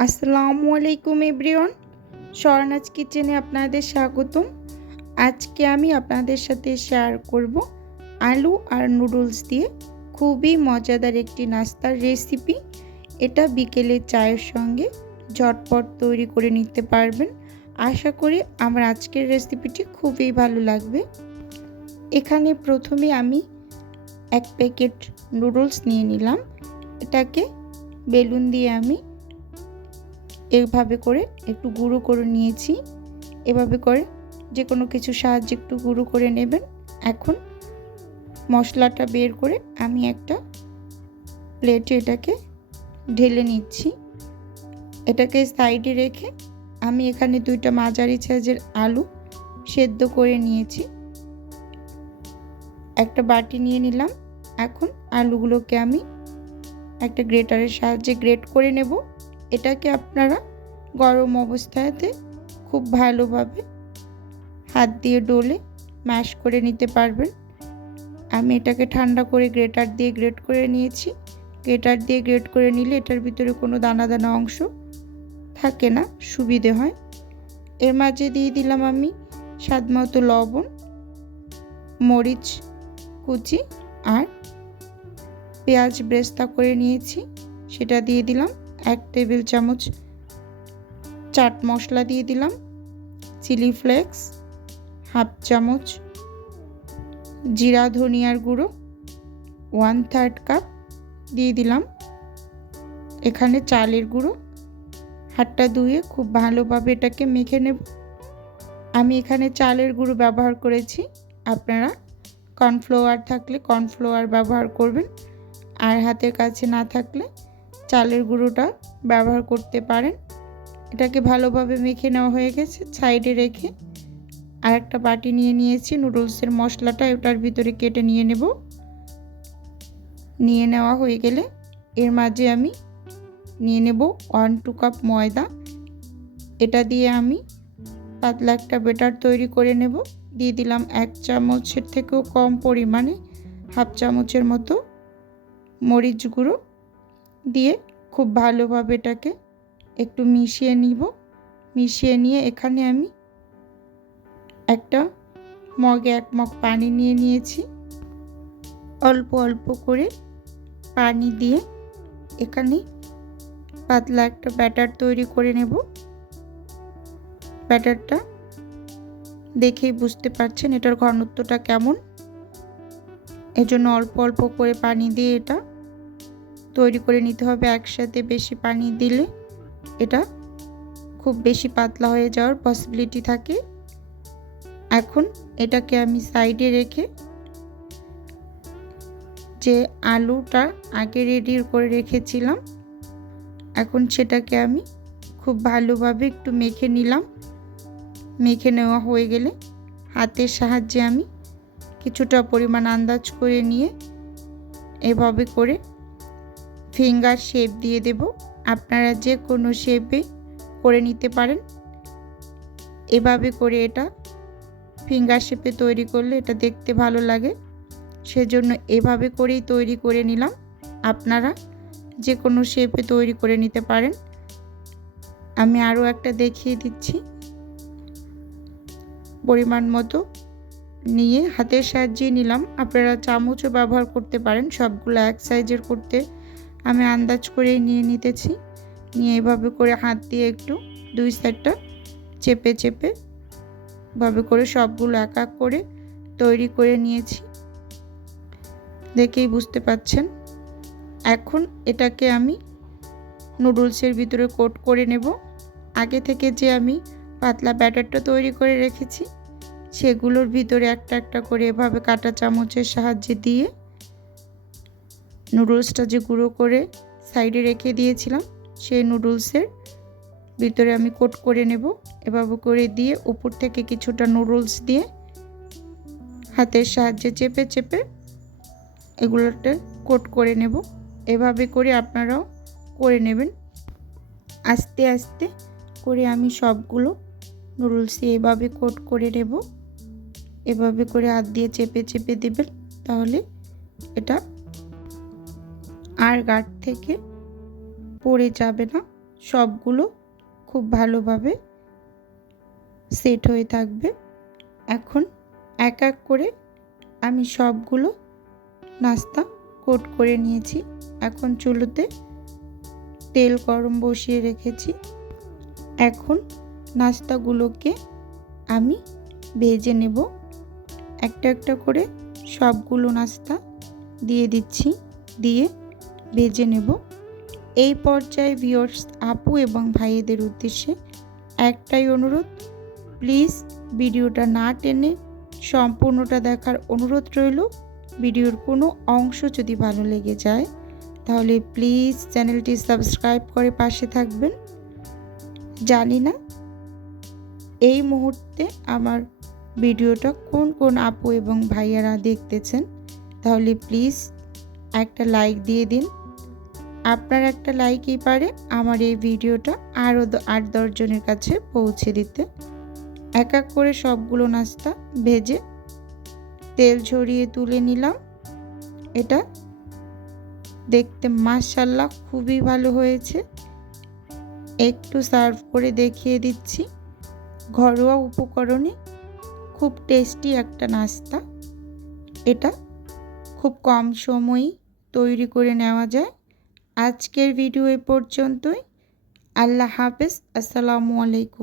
আসসালামু আলাইকুম এভরিওয়ান। স্বর্ণাজ কিচেনে আপনাদের স্বাগতম। আজকে আমি আপনাদের সাথে শেয়ার করব আলু আর নুডলস দিয়ে। খুবই মজাদার একটি নাস্তার রেসিপি। এটা বিকেলে চায়ের সঙ্গে ঝটপট তৈরি করে নিতে পারবেন। আশা করি আমার আজকের রেসিপিটি খুবই ভালো লাগবে। এখানে প্রথমে আমি এক প্যাকেট নুডলস নিয়ে নিলাম। এটাকে বেলুন দিয়ে আমি এভাবে করে একটু গুঁড়ো করে নিয়েছি। এভাবে করে যে কোনো কিছু সাহায্যে একটু গুঁড়ো করে নেবেন। এখন মশলাটা বের করে আমি একটা প্লেটে এটাকে ঢেলে নিচ্ছি। এটাকে সাইডে রেখে আমি এখানে দুইটা মাঝারি সাইজের আলু সেদ্ধ করে নিয়েছি। একটা বাটি নিয়ে নিলাম। এখন আলুগুলোকে আমি একটা গ্রেটারের সাহায্যে গ্রেট করে নেব। এটাকে আপনারা গরম অবস্থাতে খুব ভালোভাবে হাত দিয়ে ডলে ম্যাশ করে নিতে পারবেন। আমি এটাকে ঠান্ডা করে গ্রেটার দিয়ে গ্রেট করে নিয়েছি। গ্রেটার দিয়ে গ্রেট করে নিলে এটার ভিতরে কোনো দানা দানা অংশ থাকে না, সুবিধে হয়। এর মাঝে দিয়ে দিলাম আমি স্বাদ মতো লবণ, মরিচ কুচি আর পেঁয়াজ ব্রেস্তা করে নিয়েছি। সেটা দিয়ে দিলাম। এক টেবিল চামচ চাট মশলা দিয়ে দিলাম, চিলি ফ্লেক্স, হাফ চামচ জিরা ধনিয়ার গুঁড়ো ওয়ান থার্ড কাপ দিয়ে দিলাম, এখানে চালের গুঁড়ো। হাতটা ধুয়ে খুব ভালোভাবে এটাকে মেখে নেব। আমি এখানে চালের গুঁড়ো ব্যবহার করেছি, আপনারা কর্নফ্লাওয়ার থাকলে কর্নফ্লাওয়ার ব্যবহার করবেন, আর হাতের কাছে না থাকলে চালের গুঁড়োটা ব্যবহার করতে পারেন। এটাকে ভালোভাবে মেখে নেওয়া হয়ে গেছে, সাইডে রেখে আর একটা বাটি নিয়ে নিয়েছি। নুডলসের মশলাটা ওটার ভিতরে কেটে নিয়ে নেব। নিয়ে নেওয়া হয়ে গেলে এর মাঝে আমি নিয়ে নেব ওয়ান টু কাপ ময়দা। এটা দিয়ে আমি পাতলা একটা বেটার তৈরি করে নেব। দিয়ে দিলাম এক চামচের থেকেও কম পরিমাণে হাফ চামচের মতো মরিচ গুঁড়ো। দিয়ে খুব ভালোভাবে এটাকে একটু মিশিয়ে নিব। মিশিয়ে নিয়ে এখানে আমি একটা মগে, এক মগ পানি নিয়ে নিয়েছি। অল্প অল্প করে পানি দিয়ে এখানে পাতলা একটা ব্যাটার তৈরি করে নেব। ব্যাটারটা দেখেই বুঝতে পারছেন এটার ঘনত্বটা কেমন। এজন্য অল্প অল্প করে পানি দিয়ে এটা তৈরি করে নিতে হবে একসাথে বেশি পানি দিলে। এটা খুব বেশি পাতলা হয়ে যাওয়ার পসিবিলিটি থাকে। এখন এটাকে আমি সাইডে রেখে যে আলুটা আগে রেডি করে রেখেছিলাম, এখন সেটাকে আমি খুব ভালোভাবে একটু মেখে নিলাম। মেখে নেওয়া হয়ে গেলে হাতের সাহায্যে আমি কিছুটা পরিমাণ আন্দাজ করে নিয়ে এভাবে করে ফিঙ্গার শেপ দিয়ে দেব। আপনারা যে কোনো শেপে করে নিতে পারেন। এভাবে করে এটা ফিঙ্গার শেপে তৈরি করলে এটা দেখতে ভালো লাগে। সেজন্য এভাবে করেই তৈরি করে নিলাম। আপনারা যে কোনো শেপে তৈরি করে নিতে পারেন। আমি আরও একটা দেখিয়ে দিচ্ছি। পরিমাণ মতো নিয়ে হাতের সাহায্যে নিলাম। আপনারা চামচও ব্যবহার করতে পারেন। সবগুলো এক সাইজের করতে আমি আন্দাজ করে নিয়ে নিতেছি। নিয়ে এভাবে করে হাত দিয়ে একটু দুই সাইডটা চেপে চেপে ভাবে করে সবগুলো এক এক করে তৈরি করে নিয়েছি। দেখেই বুঝতে পাচ্ছেন। এখন এটাকে আমি নুডলসের ভিতরে কোট করে নেব। আগে থেকে যে আমি পাতলা ব্যাটারটা তৈরি করে রেখেছি, সেগুলোর ভিতরে একটা একটা করে এভাবে কাটা চামচের সাহায্যে দিয়ে নুডলসটা যে গুঁড়ো করে সাইডে রেখে দিয়েছিলাম, সেই নুডলসের ভিতরে আমি কোট করে নেব। এভাবে করে দিয়ে উপর থেকে কিছুটা নুডলস দিয়ে হাতের সাহায্যে চেপে চেপে এগুলোতে কোট করে নেব। এভাবে করে আপনারাও করে নেবেন। আস্তে আস্তে করে আমি সবগুলো নুডলসে এভাবে কোট করে নেব। এভাবে করে হাত দিয়ে চেপে চেপে দেবেন, তাহলে এটা আর গাঢ় থেকে পড়ে যাবে না। সবগুলো খুব ভালোভাবে সেট হয়ে থাকবে। এখন এক এক করে আমি সবগুলো নাস্তা কোট করে নিয়েছি। এখন চুলোতে তেল গরম বসিয়ে রেখেছি। এখন নাস্তাগুলোকে আমি ভেজে নেব। একটা একটা করে সবগুলো নাস্তা দিয়ে দিচ্ছি। দিয়ে ভেজে নেব। এই পর্যায়ে ভিওর্স আপু এবং ভাইয়েদের উদ্দেশ্যে একটাই অনুরোধ প্লিজ ভিডিওটা না টেনে সম্পূর্ণটা দেখার অনুরোধ রইল। ভিডিওর কোনো অংশ যদি ভালো লেগে যায়, তাহলে প্লিজ চ্যানেলটি সাবস্ক্রাইব করে পাশে থাকবেন। জানি না এই মুহূর্তে আমার ভিডিওটা কোন কোন আপু এবং ভাইয়ারা দেখতেছেন, তাহলে প্লিজ একটা লাইক দিয়ে দিন। আপনার একটা লাইকই পারে আমার এই ভিডিওটা আরও আট দশজনের কাছে পৌঁছে দিতে। এক এক করে সবগুলো নাস্তা ভেজে তেল ঝরিয়ে তুলে নিলাম। এটা দেখতে মাশাল্লাহ খুবই ভালো হয়েছে। একটু সার্ভ করে দেখিয়ে দিচ্ছি। ঘরোয়া উপকরণে খুব টেস্টি একটা নাস্তা। এটা খুব কম সময়ই তৈরি করে নেওয়া যায়। আজকের ভিডিও এ পর্যন্তই। আল্লাহ হাফেজ। আসসালামু আলাইকুম।